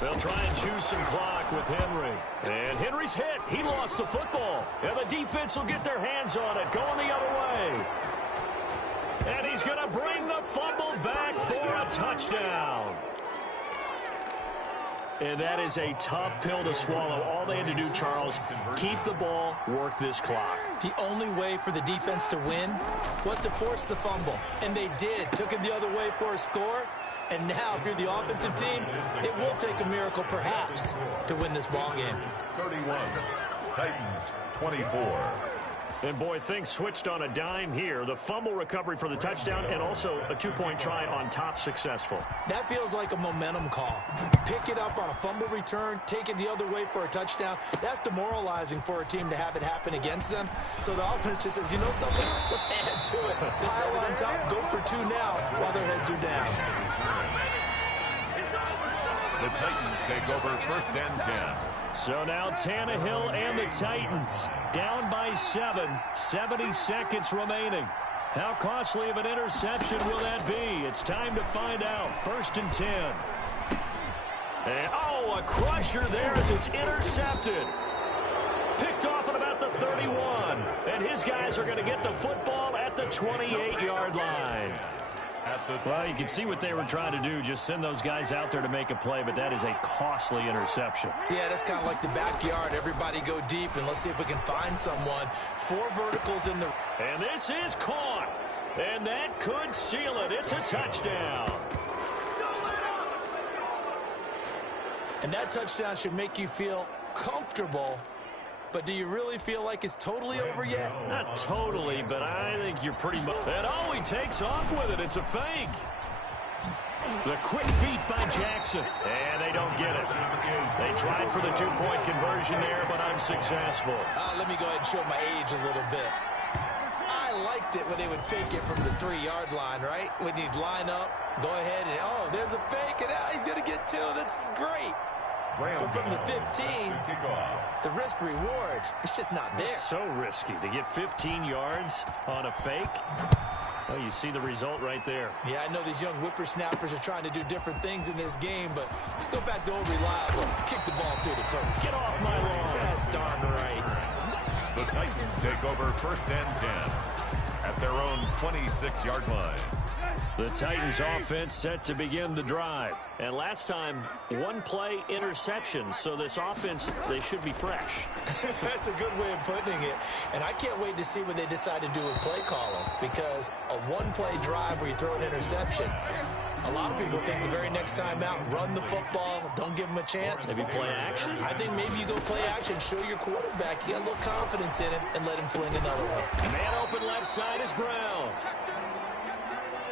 They'll try and choose some clock with Henry. And Henry's hit. He lost the football. And the defense will get their hands on it, going the other way. And he's going to bring the fumble back for a touchdown. And that is a tough pill to swallow. All they had to do, Charles, keep the ball, work this clock. The only way for the defense to win was to force the fumble. And they did. Took it the other way for a score. And now, if you're the offensive team, it will take a miracle, perhaps, to win this ball game. 31, Titans 24. And, boy, things switched on a dime here. The fumble recovery for the touchdown and also a two-point try on top successful. That feels like a momentum call. Pick it up on a fumble return, take it the other way for a touchdown. That's demoralizing for a team to have it happen against them. So the offense just says, you know something? Let's add to it. Pile on top, go for two now while their heads are down. The Titans take over 1st and 10. So now Tannehill and the Titans down by 7, 70 seconds remaining. How costly of an interception will that be? It's time to find out. 1st and 10. And, a crusher there as it's intercepted. Picked off at about the 31. And his guys are going to get the football at the 28-yard line. Well, you can see what they were trying to do, just send those guys out there to make a play, but that is a costly interception. Yeah, that's kind of like the backyard. Everybody go deep, and let's see if we can find someone. 4 verticals in the... And this is caught, and that could seal it. It's a touchdown. And that touchdown should make you feel comfortable. But do you really feel like it's totally over yet? Not totally, but I think you're pretty much... And he takes off with it. It's a fake. The quick feet by Jackson. And they don't get it. They tried for the two-point conversion there, but unsuccessful. Let me go ahead and show my age a little bit. I liked it when they would fake it from the 3-yard line, right? When you'd line up, go ahead and, there's a fake, and he's going to get 2. That's great. But from the 15, the risk-reward, it's just not there. It's so risky to get 15 yards on a fake. Well, you see the result right there. Yeah, I know these young whippersnappers are trying to do different things in this game, but let's go back to old reliable. Kick the ball through the post. Get off my lawn. That's darn right. The Titans take over 1st and 10 at their own 26-yard line. The Titans offense set to begin the drive. And last time, 1-play interception. So this offense, they should be fresh. That's a good way of putting it. And I can't wait to see what they decide to do with play calling. Because a 1-play drive where you throw an interception, a lot of people think the very next time out, run the football, don't give them a chance. Maybe play action? I think maybe you go play action, show your quarterback, you got a little confidence in him, and let him fling another one. Man open left side is Brown.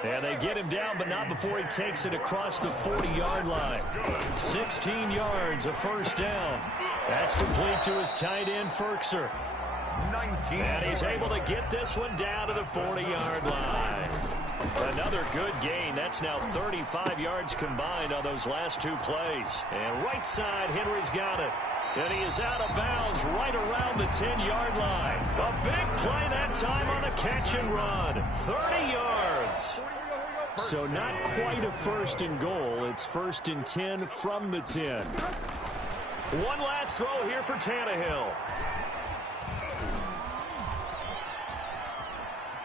And they get him down, but not before he takes it across the 40-yard line. 16 yards, a 1st down. That's complete to his tight end, Ferkser. 19. And he's able to get this one down to the 40-yard line. Another good gain. That's now 35 yards combined on those last 2 plays. And right side, Henry's got it. And he is out of bounds right around the 10-yard line. A big play that time on a catch and run. 30 yards. So not quite a 1st and goal. It's 1st and 10 from the 10. One last throw here for Tannehill.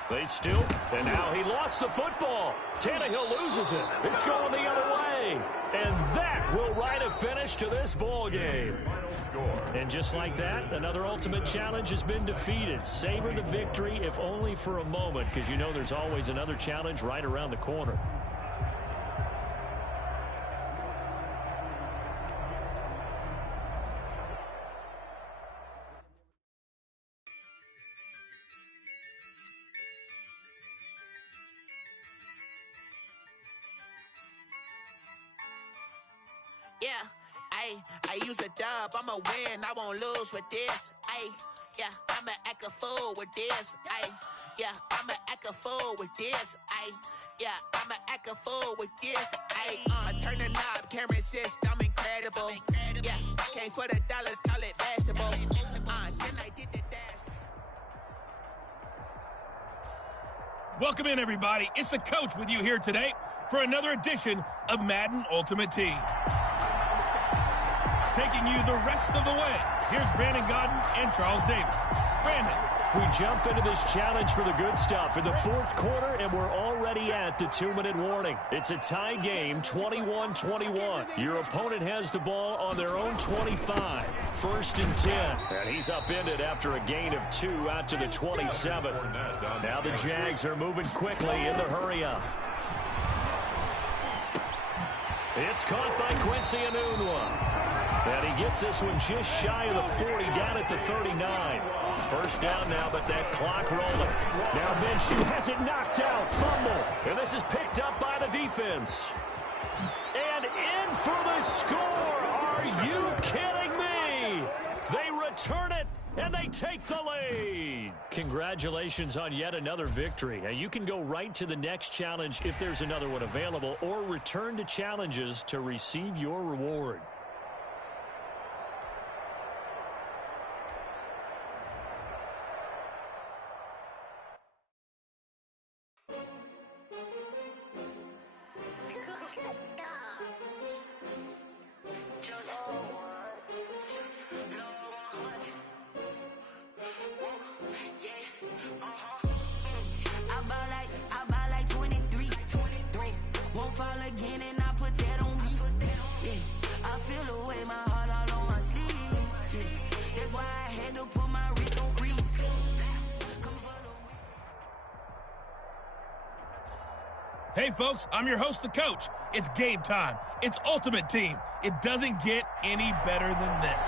They still, and now he lost the football. Tannehill loses it. It's going the other way. And that will write a finish to this ball game. And just like that, another ultimate challenge has been defeated. Savor the victory, if only for a moment, because you know there's always another challenge right around the corner. Yeah, I use a dub, I'ma win, I won't lose with this. Yeah, I'ma act a fool with this. Yeah, I'ma act a fool with this. Yeah, I'ma act a fool with this. I turn the knob, camera assist, I'm incredible. Yeah, came for the dollars, call it vegetable. Then I did the dash. Welcome in, everybody. It's the coach with you here today for another edition of Madden Ultimate Team. Taking you the rest of the way, here's Brandon Godden and Charles Davis. Brandon. We jump into this challenge for the good stuff in the 4th quarter, and we're already at the 2-minute warning. It's a tie game, 21-21. Your opponent has the ball on their own 25. 1st and 10. And he's upended after a gain of 2 out to the 27. Now the Jags are moving quickly in the hurry-up. It's caught by Quincy Enunwa. And he gets this one just shy of the 40, down at the 39. First down now, but that clock rolling. Now Minshew has it knocked out, fumble. And this is picked up by the defense. And in for the score. Are you kidding me? They return it, and they take the lead. Congratulations on yet another victory. Now, you can go right to the next challenge if there's another one available, or return to challenges to receive your reward. Hey, folks, I'm your host, the coach. It's game time. It's Ultimate Team. It doesn't get any better than this.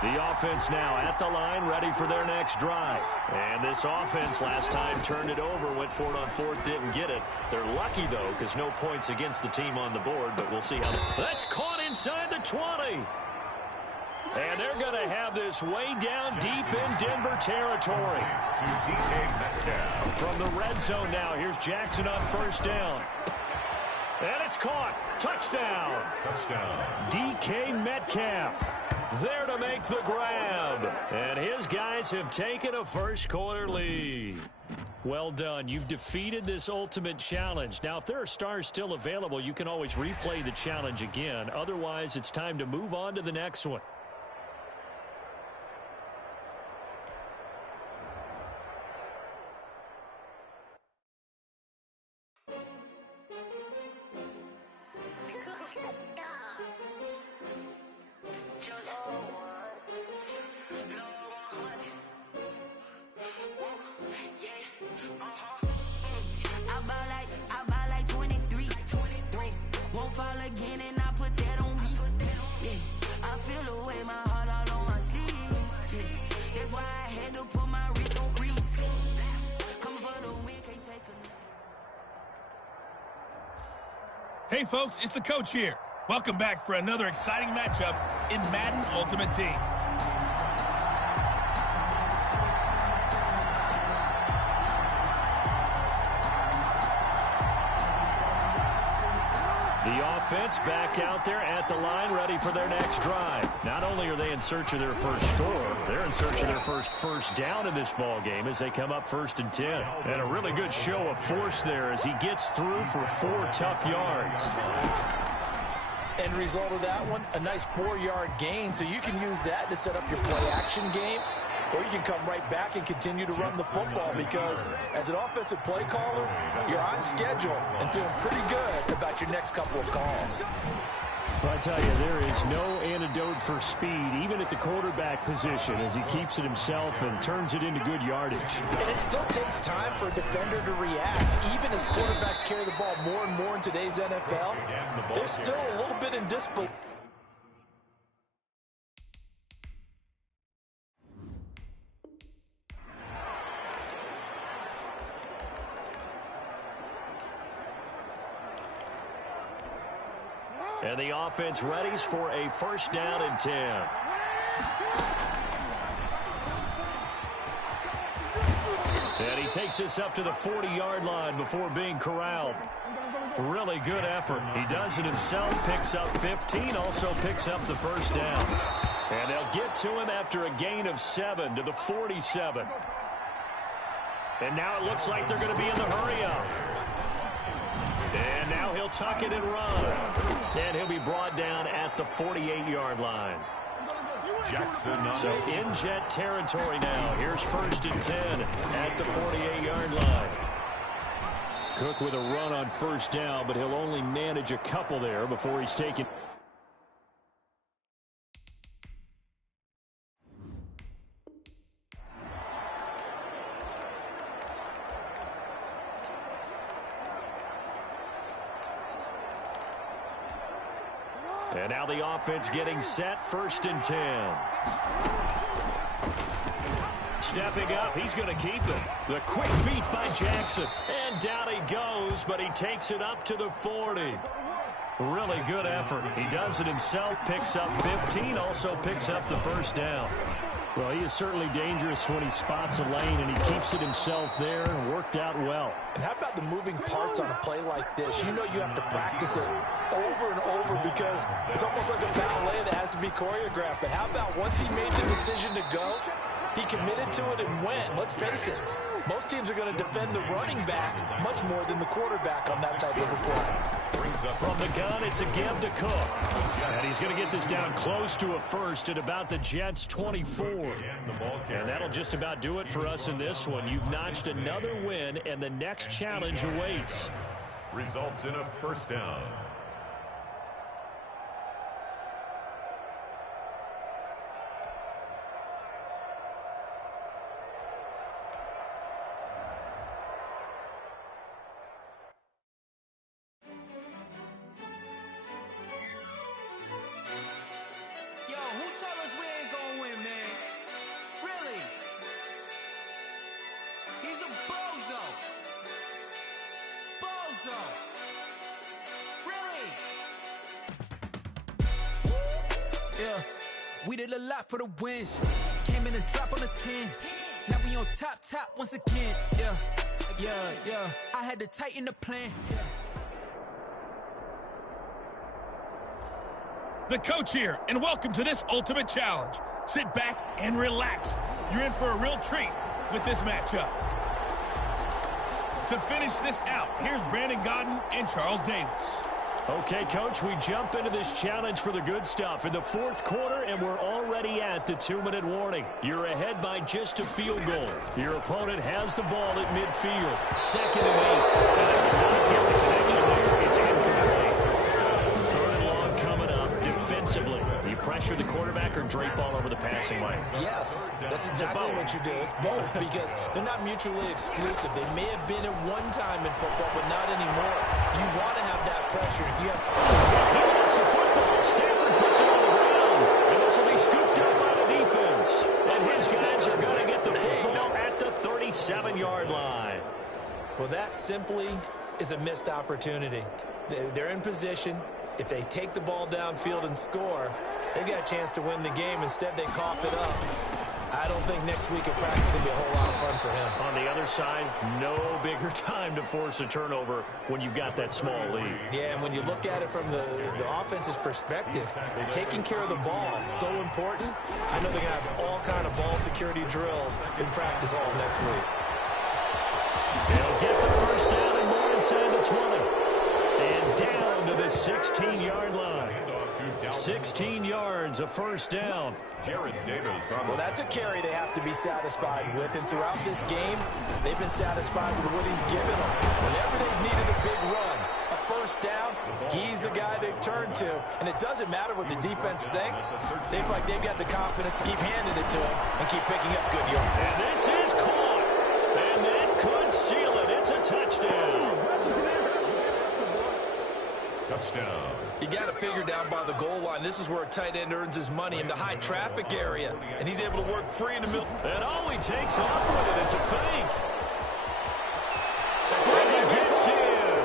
The offense now at the line, ready for their next drive. And this offense last time turned it over, went for it on fourth, didn't get it. They're lucky, though, because no points against the team on the board, but we'll see how. That's caught inside the 20. And they're going to have this way down deep in Denver territory. From the red zone now, here's Jackson on first down. And it's caught. Touchdown. DK Metcalf there to make the grab. And his guys have taken a first-quarter lead. Well done. You've defeated this ultimate challenge. Now, if there are stars still available, you can always replay the challenge again. Otherwise, it's time to move on to the next one. Hey, folks, it's the coach here. Welcome back for another exciting matchup in Madden Ultimate Team. The offense back out there at the line, ready for their next drive. Not only are they in search of their first score, they're in search of their first down in this ball game as they come up 1st and 10. And a really good show of force there as he gets through for 4 tough yards. End result of that one, a nice 4-yard gain, so you can use that to set up your play-action game, or you can come right back and continue to run the football because as an offensive play caller, you're on schedule and feeling pretty good about your next couple of calls. Well, I tell you, there is no antidote for speed, even at the quarterback position, as he keeps it himself and turns it into good yardage. And it still takes time for a defender to react. Even as quarterbacks carry the ball more and more in today's NFL, there's still a little bit in disbelief. And the offense readies for a 1st down and 10. And he takes this up to the 40-yard line before being corralled. Really good effort. He does it himself, picks up 15, also picks up the 1st down. And they'll get to him after a gain of 7 to the 47. And now it looks like they're going to be in the hurry-up. And now he'll tuck it and run. And he'll be brought down at the 48-yard line. So in jet territory now. Here's 1st and 10 at the 48-yard line. Cook with a run on 1st down, but he'll only manage a couple there before he's taken. And now the offense getting set, 1st and 10. Stepping up, he's going to keep it. The quick feet by Jackson. And down he goes, but he takes it up to the 40. Really good effort. He does it himself, picks up 15, also picks up the 1st down. Well, he is certainly dangerous when he spots a lane, and he keeps it himself there and worked out well. And how about the moving parts on a play like this? You know you have to practice it over and over because it's almost like a ballet that has to be choreographed. But how about once he made the decision to go, he committed to it and went. Let's face it, most teams are going to defend the running back much more than the quarterback on that type of a play. From the gun, it's a give to Cook. And he's going to get this down close to a 1st at about the Jets' 24. And that'll just about do it for us in this one. You've notched another win, and the next challenge awaits. Results in a 1st down. Yeah, we did a lot for the wins. Came in and drop on the 10. Now we on top once again. Yeah. I had to tighten the plan. The coach here, and welcome to this Ultimate Challenge. Sit back and relax. You're in for a real treat with this matchup. To finish this out, here's Brandon Godden and Charles Davis. Okay, Coach, we jump into this challenge for the good stuff in the 4th quarter, and we're already at the 2-minute warning. You're ahead by just a field goal. Your opponent has the ball at midfield. 2nd and 8. And get the connection there. It's incomplete. 3rd and long coming up defensively. You pressure the quarterback or drape all over the passing lane? Yes, that's exactly what you do. It's both because they're not mutually exclusive. They may have been at one time in football, but not anymore. You want to have that pressure. If you have... He lost the football. Stafford puts it on the ground. And this will be scooped up by the defense. And his guys are going to get the football at the 37-yard line. Well, that simply is a missed opportunity. They're in position. If they take the ball downfield and score, they've got a chance to win the game. Instead, they cough it up. I don't think next week at practice is going to be a whole lot of fun for him. On the other side, no bigger time to force a turnover when you've got that small lead. Yeah, and when you look at it from the offense's perspective, taking care of the ball is so important. I know they're going to have all kind of ball security drills in practice all next week. They'll get the 1st down and more inside the 20. And down to the 16-yard line. 16 yards, a 1st down. Well, that's a carry they have to be satisfied with. And throughout this game, they've been satisfied with what he's given them. Whenever they've needed a big run, a 1st down, he's the guy they've turned to. And it doesn't matter what the defense thinks. They feel like they've got the confidence to keep handing it to him and keep picking up good yards. And this is caught. And that could seal it. It's a touchdown. Touchdown. You got to figure down by the goal line. This is where a tight end earns his money, in the high traffic area. And he's able to work free in the middle. And all he takes off with it, it's a fake. And he gets in.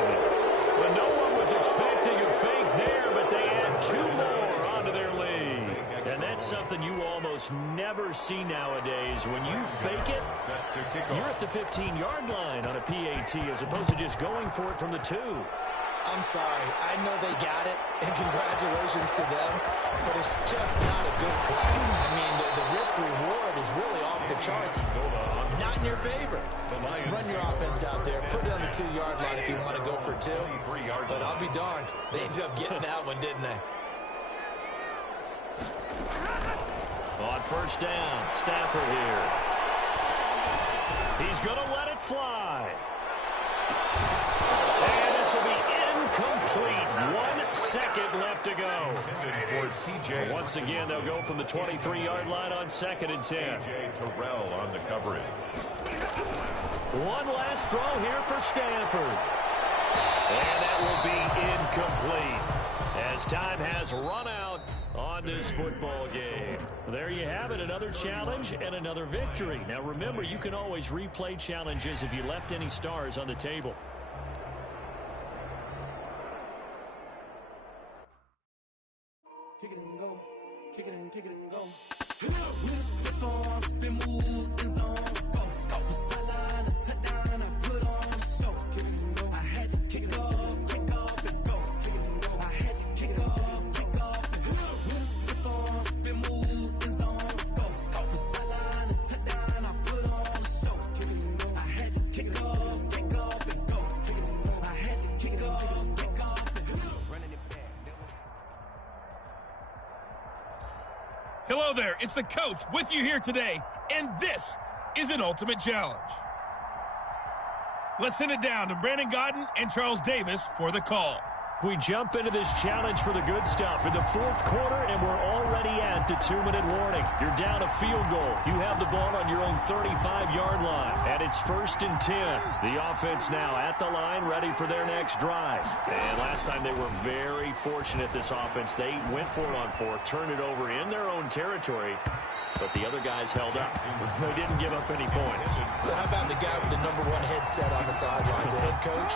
Well, no one was expecting a fake there, but they add 2 more onto their lead. And that's something you almost never see nowadays. When you fake it, you're at the 15-yard line on a PAT as opposed to just going for it from the 2. I'm sorry. I know they got it, and congratulations to them, but it's just not a good play. I mean, the risk-reward is really off the charts. Not in your favor. Run your offense out there. Put it on the 2-yard line if you want to go for 2. But I'll be darned. They ended up getting that one, didn't they? On 1st down, Stafford here. He's going to let it fly. And this will be incomplete. 1 second left to go. Once again, they'll go from the 23-yard line on 2nd and 10. Terrell on the coverage. One last throw here for Stafford. And that will be incomplete. as time has run out on this football game. There you have it, another challenge and another victory. Now remember, you can always replay challenges if you left any stars on the table. Kick it and go, kick it and kick it and go. With a stiff arm, spin move, in zone, go. Off the sideline, a touchdown, I put on a show. Kick it and go. I had to kick off and go. Kick it and go. I had to kick off and go. With a stiff arm, spin move, in zone, go. Off the sideline, a touchdown, I put on a show. Kick it and go. I had to kick off and go. Kick it and go. I had to kick off and go. Running it back, never. Hello there, it's the coach with you here today, and this is an Ultimate Challenge. Let's send it down to Brandon Godden and Charles Davis for the call. We jump into this challenge for the good stuff in the fourth quarter, and we're already at the 2-minute warning. You're down a field goal. You have the ball on your own 35-yard line, and it's 1st and 10. The offense now at the line, ready for their next drive. And last time they were very fortunate, this offense. They went for it on 4, turned it over in their own territory, but the other guys held up. They didn't give up any points. So how about the guy with the #1 headset on the sidelines, the head coach?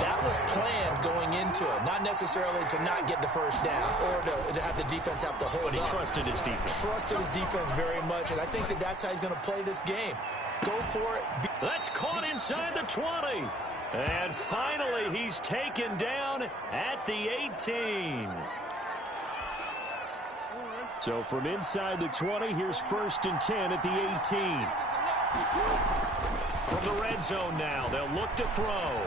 That was planned going into it, not necessarily to not get the first down or to have the defense have to hold up. But he trusted his defense. Trusted his defense very much, and I think that's how he's going to play this game. Go for it. That's caught inside the 20. And finally, he's taken down at the 18. So from inside the 20, here's 1st and 10 at the 18. From the red zone now, they'll look to throw.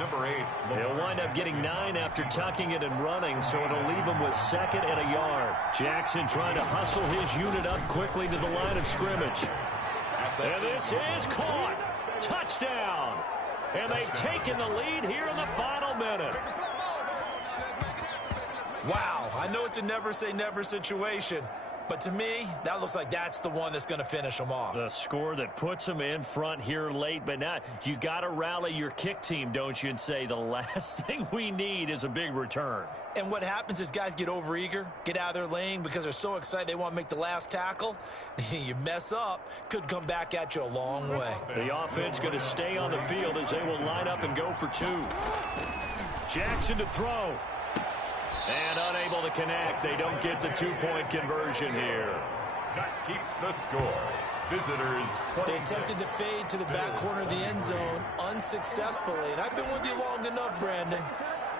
Number 8. He'll wind up getting 9 after tucking it and running, so it'll leave him with 2nd and a yard. Jackson trying to hustle his unit up quickly to the line of scrimmage. And this is caught. Touchdown. And they've taken the lead here in the final minute. Wow, I know it's a never-say-never situation, but to me, that looks like that's the one that's going to finish them off. The score that puts them in front here late, but now you got to rally your kick team, don't you, and say the last thing we need is a big return. And what happens is guys get overeager, get out of their lane because they're so excited they want to make the last tackle. You mess up, could come back at you a long way. The offense going to stay on the field as they will line up and go for 2. Jackson to throw. And unable to connect. They don't get the 2-point conversion here. That keeps the score. Visitors 26. They attempted to fade to the back corner of the end zone unsuccessfully. And I've been with you long enough, Brandon.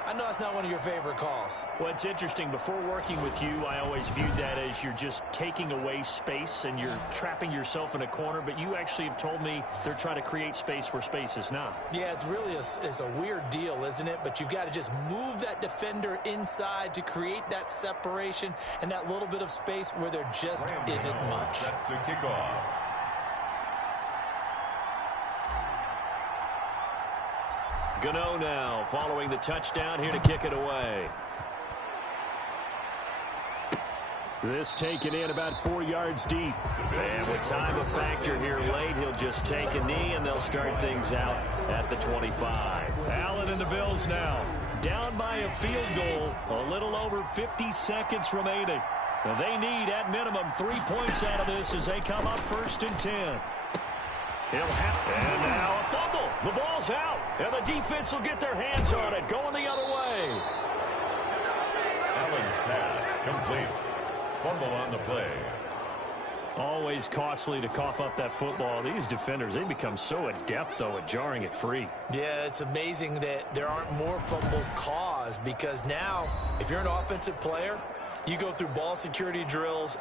I know that's not one of your favorite calls. Well, it's interesting. Before working with you, I always viewed that as you're just taking away space and you're trapping yourself in a corner. But you actually have told me they're trying to create space where space is not. Yeah, it's really a weird deal, isn't it? But you've got to just move that defender inside to create that separation and that little bit of space where there just isn't much. Set to kick off. Gano now following the touchdown here to kick it away. This taken in about 4 yards deep. And with time a factor here late, he'll just take a knee and they'll start things out at the 25. Allen and the Bills now down by a field goal, a little over 50 seconds remaining. Now they need at minimum 3 points out of this as they come up 1st and 10. And now a fumble. The ball's out. And the defense will get their hands on it. Going the other way. Allen's pass complete. Fumble on the play. Always costly to cough up that football. These defenders, they become so adept, though, at jarring it free. Yeah, it's amazing that there aren't more fumbles caused because now, if you're an offensive player, you go through ball security drills